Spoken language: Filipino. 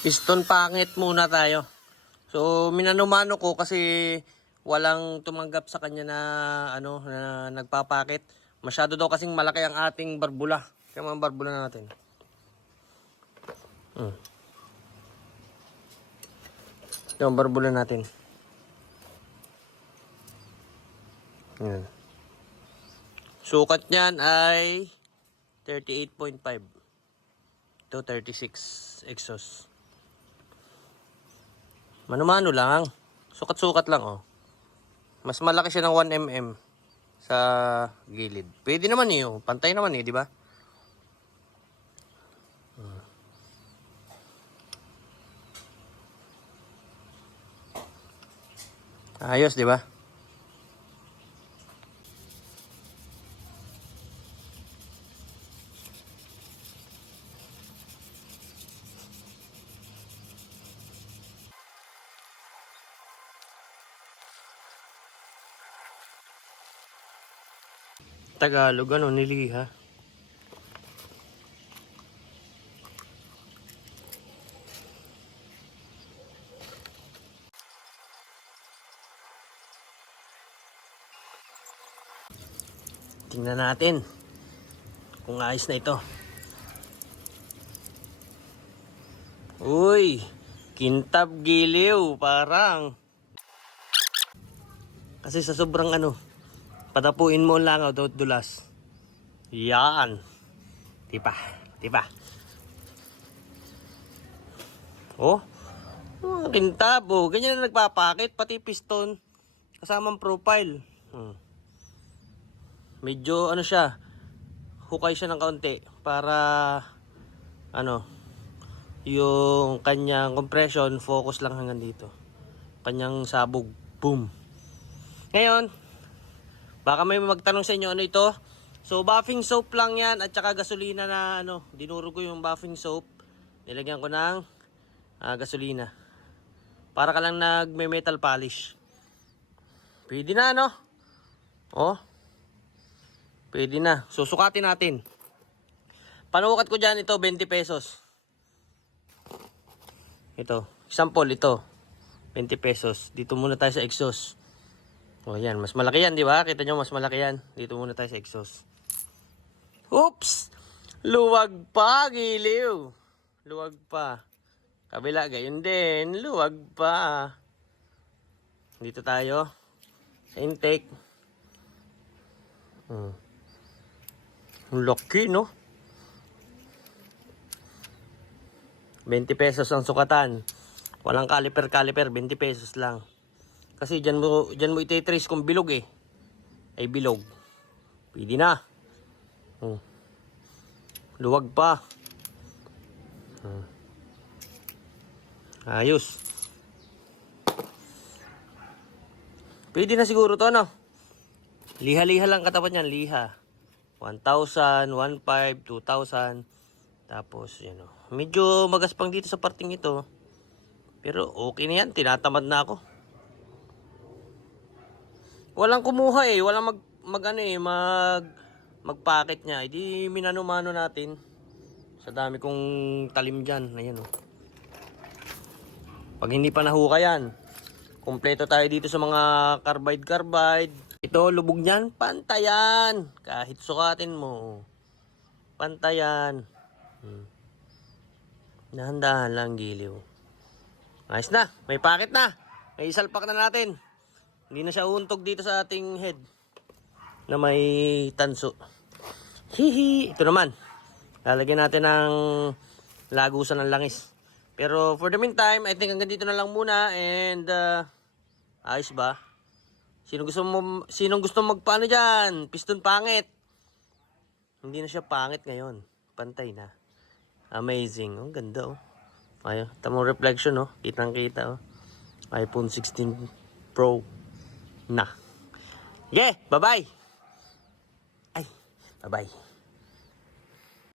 Piston pangit muna tayo. So, minanumano ko kasi walang tumanggap sa kanya na na nagpapakit. Masyado daw kasing malaki ang ating barbula. Kaya mga barbula natin. Ito ang barbula natin. Yan. Sukat niyan ay 38.5 to 36 exhaust. Mano-mano lang. Sukat-sukat lang, oh. Mas malaki siya ng 1 mm sa gilid. Pwede naman eh, oh. Pantay naman eh, di ba? Ayos, di ba? Tagalog, niliha. Tingnan natin kung ayos na ito. Uy, kintab giliw, parang. Kasi sa sobrang patapuin mo ang langaw, dulas. Yan. Tipa. Oh, kintab, oh. Ganyan na nagpapakit, pati piston. Kasamang profile. Medyo siya, hukay siya ng kaunti para yung kanyang compression focus lang hanggang dito. Kanyang sabog, boom. Ngayon, baka may magtanong sa inyo ano ito. So buffing soap lang yan at saka gasolina na dinuro ko yung buffing soap. Nilagyan ko ng gasolina. Para ka lang nagme-metal polish. Pwede na Oh. Pwede na. Susukatin natin. Panukat ko dyan ito, 20 pesos. Ito. Example, ito. 20 pesos. Dito muna tayo sa exhaust. O yan. Mas malaki yan, di ba? Kita nyo, mas malaki yan. Dito muna tayo sa exhaust. Oops! Luwag pa, giliw. Luwag pa. Kabila, gayon din. Luwag pa. Dito tayo. Sa intake. Laki, no? 20 pesos ang sukatan. Walang caliper, 20 pesos lang. Kasi dyan mo ititrace kung bilog eh. Ay bilog. Pwede na. Luwag pa. Ayos. Pwede na siguro to, Liha-liha lang katapat niyan, liha. 1,000, 1,500, 2,000. Tapos, medyo magaspang dito sa parting ito. Pero okay na yan, tinatamad na ako. Walang kumuha eh, walang magpacket niya. Hindi minano-mano natin. Sa dami kong talim dyan. Ayan, Pag hindi pa nahuka yan, kompleto tayo dito sa mga carbide. Ito, lubog niyan, pantayan. Kahit sukatin mo. Pantayan. Dahan-dahan lang, giliw. Ayos na, may packet na. May isalpak na natin. Hindi na siya untog dito sa ating head na may tanso. Hihi. Ito naman. Lalagyan natin ng lagusan ng langis. Pero for the meantime, I think hanggang dito na lang muna. And ayos ba? Sinong gusto magpaano dyan? Piston pangit. Hindi na siya pangit ngayon. Pantay na. Amazing. Ang ganda, Ayun. Tamang reflection, Kitang-kita, iPhone 16 Pro na. Yeah, bye-bye. Ay, bye-bye.